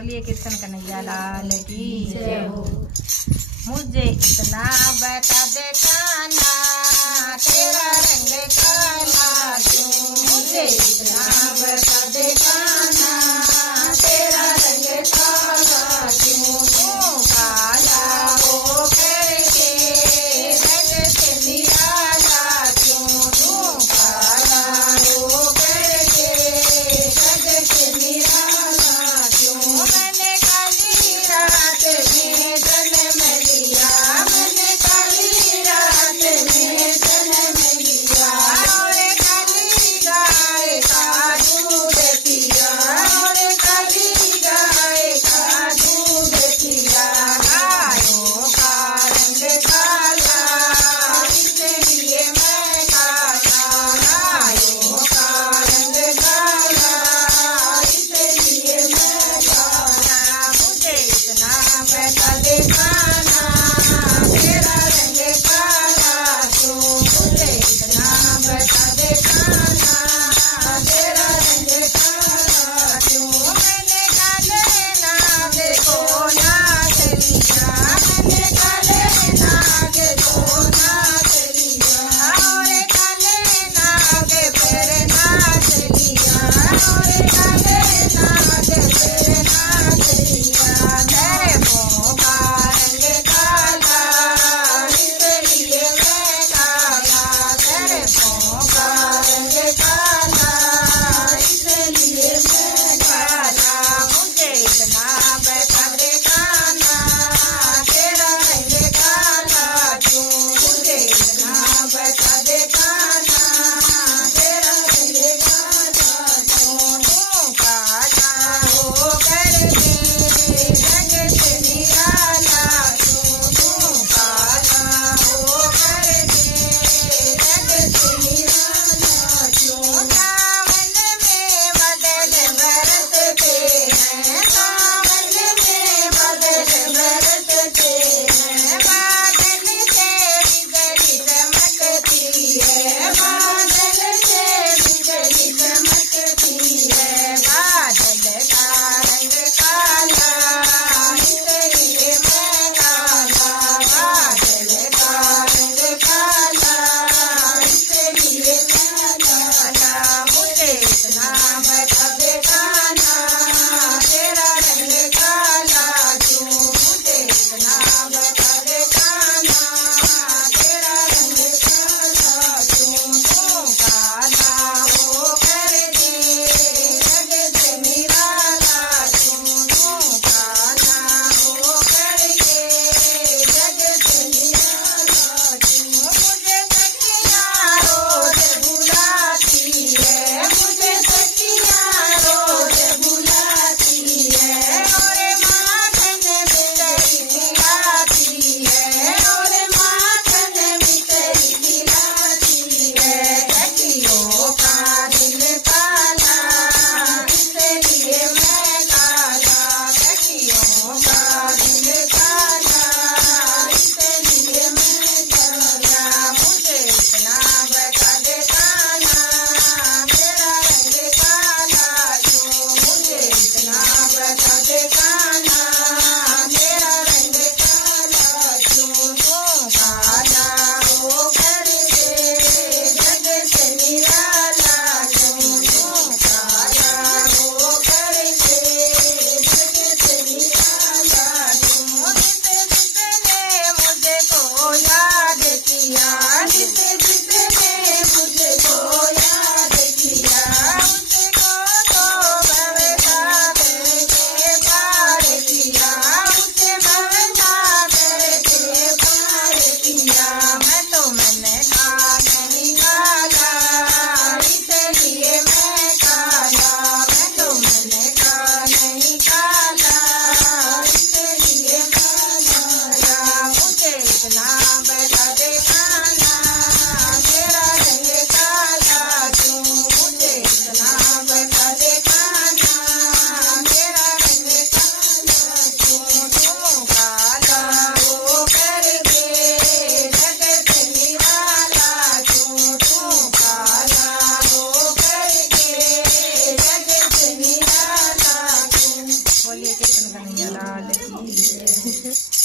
बोलिए कृष्ण कन्हैया लाल की जय हो। मुझे इतना बता दे कान्हा तेरा रंग काला क्यों, मुझे इतना बता दे कान्हा तेरा रंग काला क्यों, तू काला हो करके रंग से निराला क्यों, तू काला हो करके रंग से निराला क्यों। मैंने काली रात में जन्म लिया, मैंने काली रात में जन्म लिया, और काली गाय का दूध पिया, बोलिए कृष्ण कन्हैया लाल की जय।